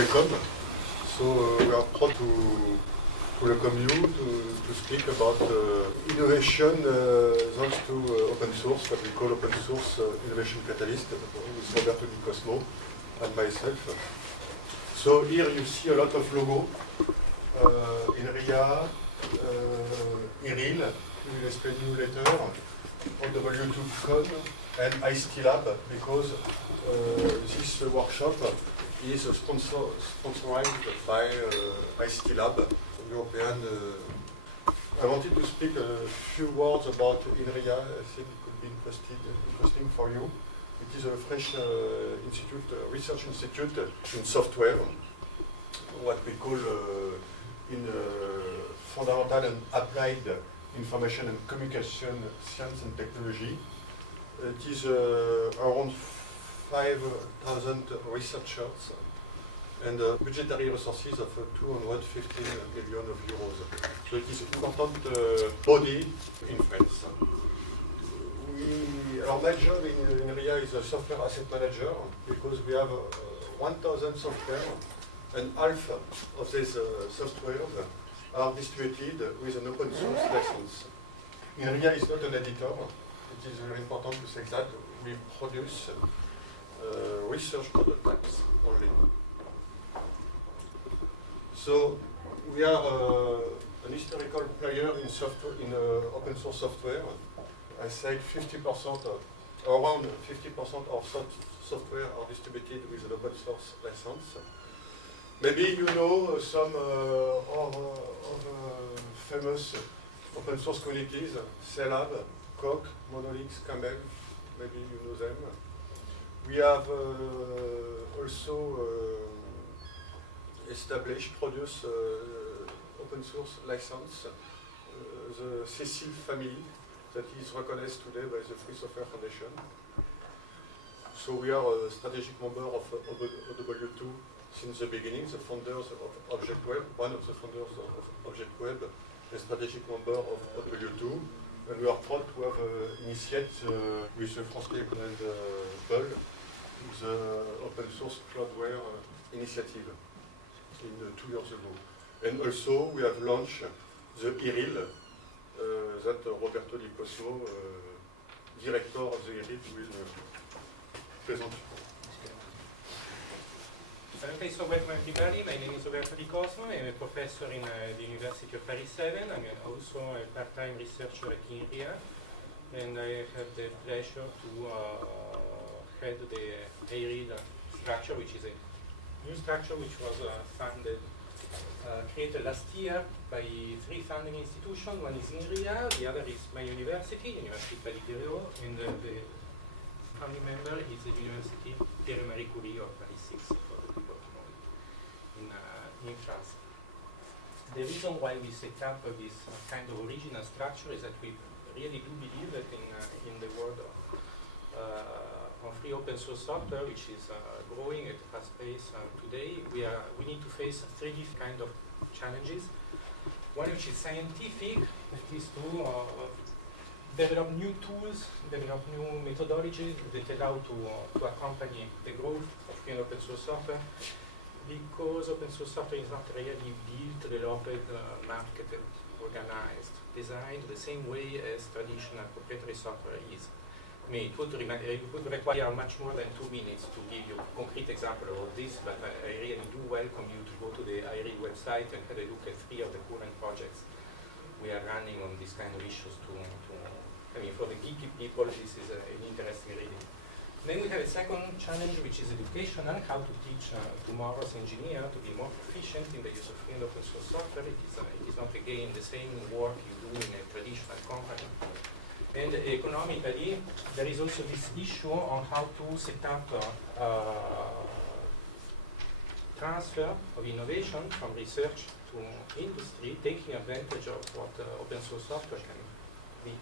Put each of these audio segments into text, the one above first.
welcome. So we are proud to welcome you to speak about innovation thanks to open source, what we call open source innovation catalyst, with Roberto Di Cosmo and myself. So here you see a lot of logo, Inria, IRILL, we will explain you later, OW2con and IRILL, because this workshop is sponsored by IRILL, European. I wanted to speak a few words about Inria. I think it could be interesting for you. It is a French research institute in software, what we call in fundamental and applied information and communication science and technology. It is around 5,000 researchers and budgetary resources of 215 million euros. So it is an important body in France. Our main job in Inria is a software asset manager, because we have 1,000 software, and half of these softwares are distributed with an open source license. Inria is not an editor. It is very important to say that. We produce research prototypes only. So we are an historical player in software, in open source software. I said 50%, around 50% of software are distributed with an open source license. Maybe you know some of famous open source communities, CELAB, Coq, Monolith, Camel, maybe you know them. We have also produced open source license, the Cecil family, that is recognized today by the Free Software Foundation. So we are a strategic member of OW2 since the beginning, the founders of ObjectWeb, one of the founders of ObjectWeb, a strategic member of OW2, and we are proud to have initiated with the French and Paul the open source cloudware initiative in 2 years ago. And also we have launched the IRILL, that Roberto Di Cosmo, director of the IRILL, will present. Okay, so welcome everybody. My name is Roberto Di Cosmo. I'm a professor in the University of Paris 7. I'm also a part-time researcher at Inria, and I have the pleasure to head the IRILL structure, which is a new structure which was created last year by 3 founding institutions. One is Inria, the other is my university, University Paris 0, and the founding member is the University Pierre Marie Curie of Paris 6, for the people who know it, in France. The reason why we set up this kind of original structure is that we really do believe that in the world of free open source software, which is growing at a fast pace today, we need to face 3 different kind of challenges. One which is scientific, that is to develop new tools, develop new methodologies that allow to accompany the growth of free and open source software, because open source software is not really built, developed, marketed, organized, designed the same way as traditional proprietary software is. I mean, it would require much more than 2 minutes to give you a concrete example of this, but I really do welcome you to go to the IRILL website and have a look at 3 of the current projects we are running on these kind of issues. I mean, for the geeky people, this is an interesting reading. Then we have a second challenge, which is educational, how to teach tomorrow's engineer to be more proficient in the use of free and open source software. It is not, again, the same work you do in a traditional company. And economically, there is also this issue on how to set up transfer of innovation from research to industry, taking advantage of what open source software can be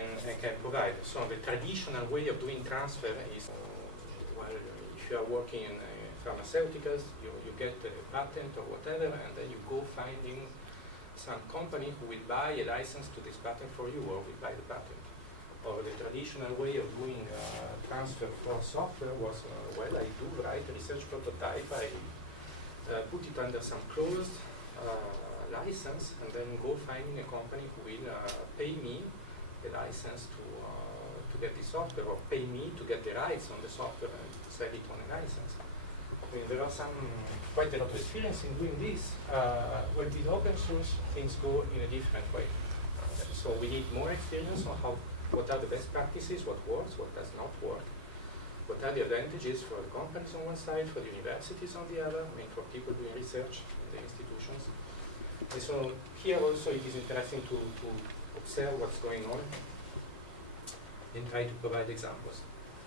and can provide. So the traditional way of doing transfer is, well, if you are working in pharmaceuticals, you get a patent or whatever, and then you go finding some company who will buy a license to this patent for you, or will buy the patent. Or the traditional way of doing transfer for software was, well, I do write a research prototype, I put it under some closed license, and then go finding a company who will pay me the license to get the software, or pay me to get the rights on the software and sell it on a license. I mean, there are quite a lot of experience in doing this. Well, with open source, things go in a different way. So we need more experience on what are the best practices, what works, what does not work, what are the advantages for the companies on one side, for the universities on the other, I mean, for people doing research in the institutions. And so here also it is interesting to observe what's going on and try to provide examples.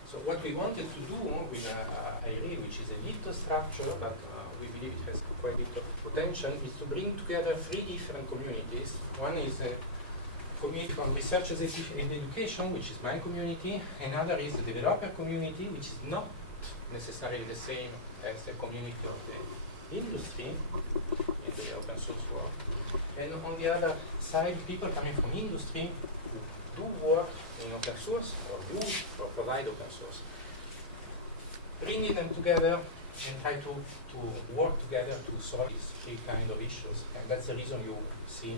So what we wanted to do with IRILL, which is a little structure, but we believe it has quite a bit of potential, is to bring together 3 different communities. One is a community on researchers and education, which is my community. Another is the developer community, which is not necessarily the same as the community of the industry in the open source world. And on the other side, people coming from industry who do work in open source or use or provide open source. Bringing them together and try to work together to solve these 3 kind of issues. And that's the reason you see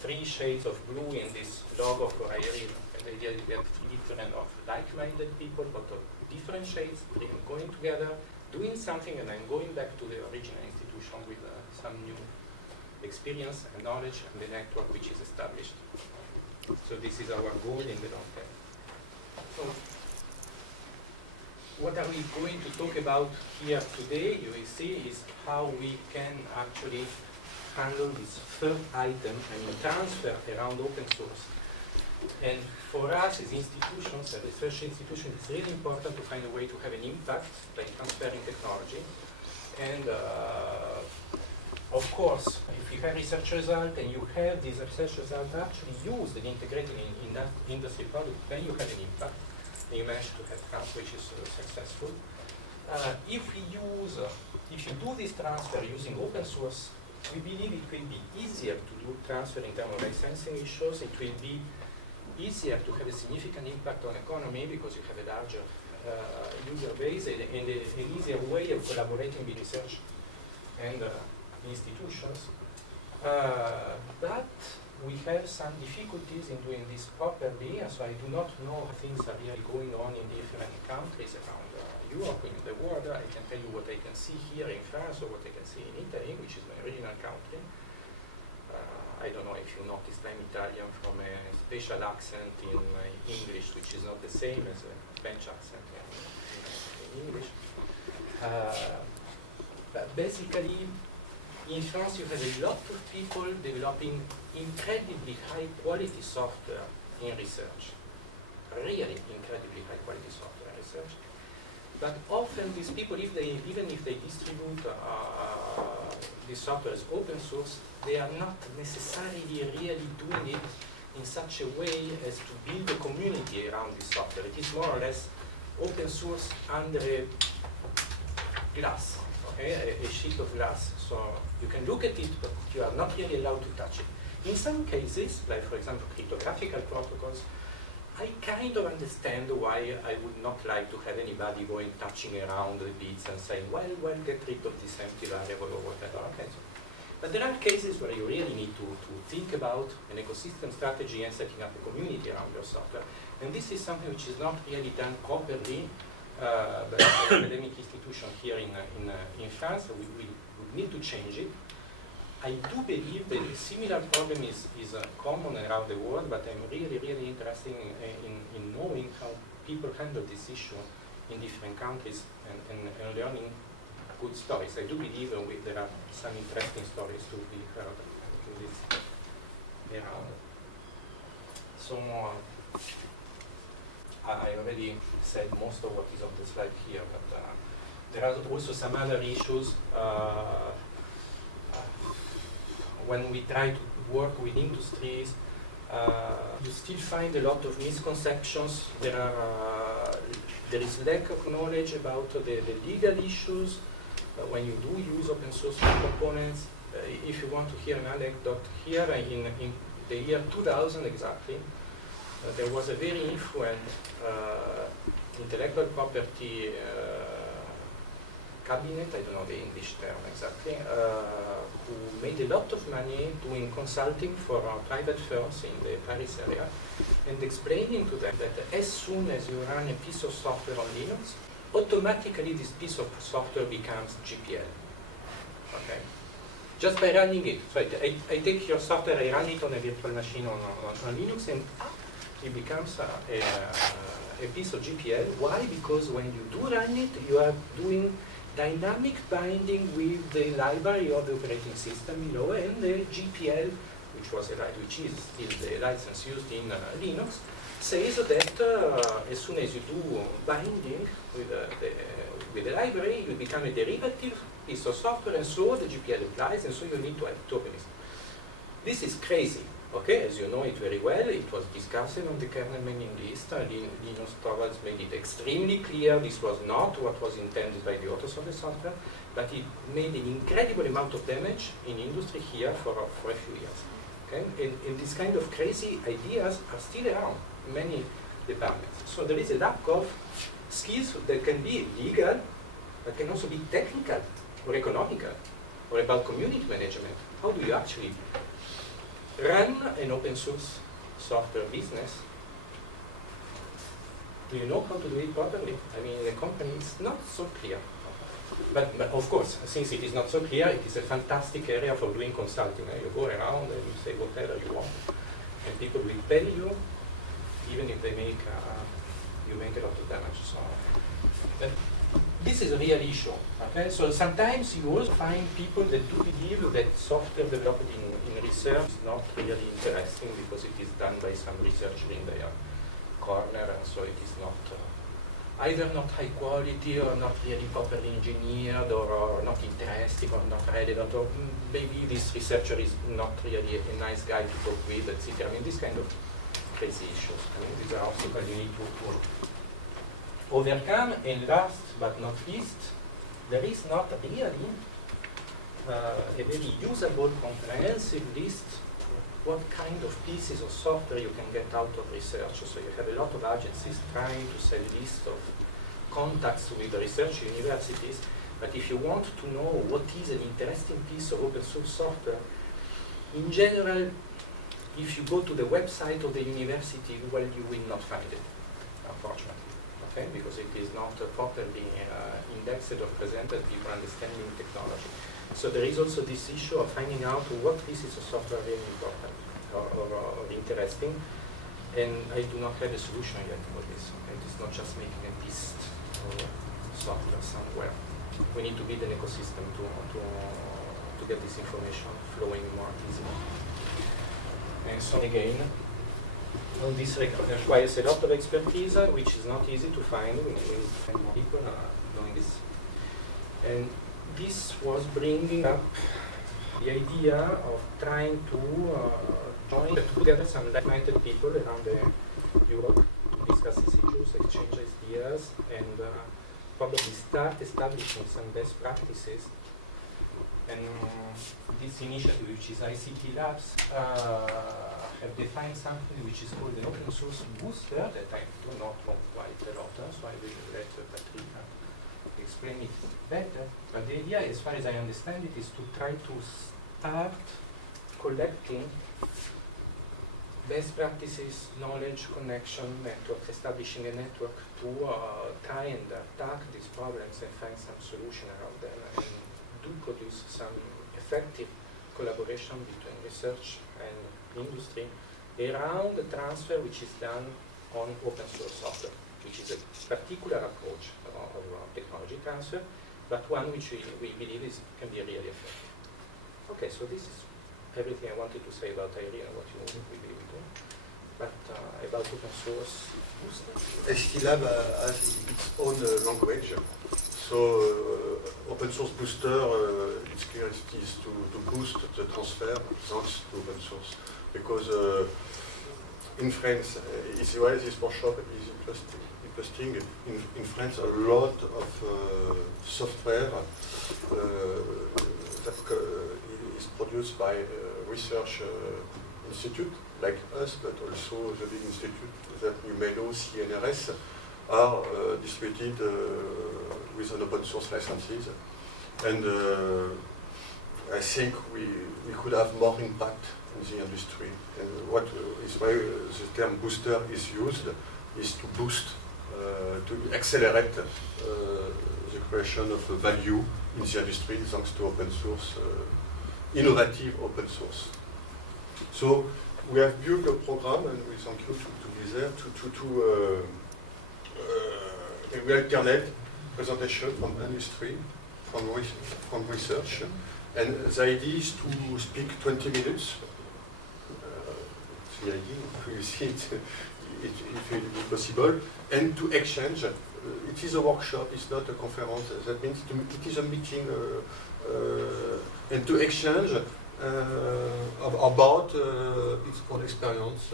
3 shades of blue in this logo for IRILL. And the idea is that 3 different of like-minded people, but of different shades, going together, doing something, and then going back to the original institution with some new experience and knowledge and the network which is established. So this is our goal in the long term. So what are we going to talk about here today, you will see, is how we can actually handle this third item, I mean transfer around open source. And for us as institutions, as research institutions, it's really important to find a way to have an impact by transferring technology. And of course, if you have research results and you have these research results actually used and integrated in that industry product, then you have an impact. And you manage to have transfer which is successful. If you do this transfer using open source, we believe it will be easier to do transfer in terms of licensing issues. It will be easier to have a significant impact on economy because you have a larger user base and an easier way of collaborating with research and institutions. But we have some difficulties in doing this properly, so I do not know how things are really going on in different countries around Europe, in the world. I can tell you what I can see here in France or what I can see in Italy, which is my original country. I don't know if you noticed I'm Italian from a special accent in my English, which is not the same as a French accent in English. But basically, in France, you have a lot of people developing incredibly high-quality software in research. Really incredibly high-quality software in research. But often these people, even if they distribute this software as open source, they are not necessarily really doing it in such a way as to build a community around this software. It is more or less open source under a glass. Okay, a sheet of glass, so you can look at it, but you are not really allowed to touch it. In some cases, like for example cryptographical protocols, I kind of understand why I would not like to have anybody going touching around the bits and saying, well, get rid of this empty variable or whatever. Okay, so, but there are cases where you really need to think about an ecosystem strategy and setting up a community around your software. And this is something which is not really done properly by the academic institution here in France. So we need to change it. I do believe that a similar problem is common around the world, but I'm really interested in knowing how people handle this issue in different countries and learning good stories. I do believe there are some interesting stories to be heard in this around. So I already said most of what is on the slide here, but there are also some other issues. When we try to work with industries, you still find a lot of misconceptions. There is lack of knowledge about the legal issues when you do use open source components. If you want to hear an anecdote, here in the year 2000 exactly, there was a very influential intellectual property cabinet, I don't know the English term exactly, who made a lot of money doing consulting for private firms in the Paris area, and explaining to them that as soon as you run a piece of software on Linux, automatically this piece of software becomes GPL. Okay? Just by running it. So I take your software, I run it on a virtual machine on Linux, and it becomes a piece of GPL. Why? Because when you do run it, you are doing dynamic binding with the library of the operating system below, and the GPL, which is still the license used in Linux, says that as soon as you do binding with the library, you become a derivative piece of software, and so the GPL applies, and so you need to have tokenism. This is crazy. Okay, as you know it very well, it was discussed on the kernel mailing list. Linus Torvalds made it extremely clear this was not what was intended by the authors of the software, but it made an incredible amount of damage in industry here for a few years. Okay? And these kind of crazy ideas are still around in many departments. So there is a lack of skills that can be legal, but can also be technical or economical, or about community management. How do you actually run an open source software business? Do you know how to do it properly? I mean, the company is not so clear. But of course, since it is not so clear, it is a fantastic area for doing consulting. You go around and you say whatever you want, and people will pay you, even if they make you make a lot of damage. So this is a real issue. Okay, so sometimes you also find people that do believe that software developed in research is not really interesting because it is done by some researcher in their corner, and so it is not either not high quality or not really properly engineered or not interesting or not relevant, or maybe this researcher is not really a nice guy to talk with, etc. I mean, these kind of crazy issues. I mean, these are obstacles you need to overcome. And last but not least, there is not really a very usable, comprehensive list what kind of pieces of software you can get out of research. So you have a lot of agencies trying to sell lists of contacts with the research universities, but if you want to know what is an interesting piece of open source software, in general, if you go to the website of the university, well, you will not find it, unfortunately. Okay? Because it is not properly indexed or presented, people understanding technology. So there is also this issue of finding out what pieces of software are really important or interesting, and I do not have a solution yet for this. Okay? It's not just making a list of software somewhere. We need to build an ecosystem to get this information flowing more easily. And so again, all this requires a lot of expertise, which is not easy to find. We need to find more people doing this. And this was bringing up the idea of trying to join together some like-minded people around Europe to discuss these issues, exchange ideas, and probably start establishing some best practices. And this initiative, which is ICT Labs, have defined something which is called an open source booster that I do not know quite a lot, so I will let Patricia explain it better. But the idea, as far as I understand it, is to try to start collecting best practices, knowledge, connection, network, establishing a network to try and attack these problems and find some solution around them, and do produce some effective collaboration between research and industry around the transfer which is done on open source software, which is a particular approach of technology transfer, but one which we believe can be really effective. Okay, so this is everything I wanted to say about IRILL and what we will be doing. But about open source booster? STLab has its own language. So open source booster, its curiosity is to boost the transfer thanks to open source. Because in France, this workshop is interesting. In France, a lot of software that is produced by research institute like us, but also the big institute that you may know, CNRS, are distributed with an open source licenses. And I think we could have more impact in the industry. And what is why the term booster is used is to boost, to accelerate the creation of value in the industry thanks to open source, innovative open source. So we have built a program, and we thank you to be there, we alternate presentation from industry, from research, and the idea is to speak 20 minutes. The idea, you see it will be possible, and to exchange. It is a workshop, it's not a conference. That means it is a meeting, and to exchange about its own experience.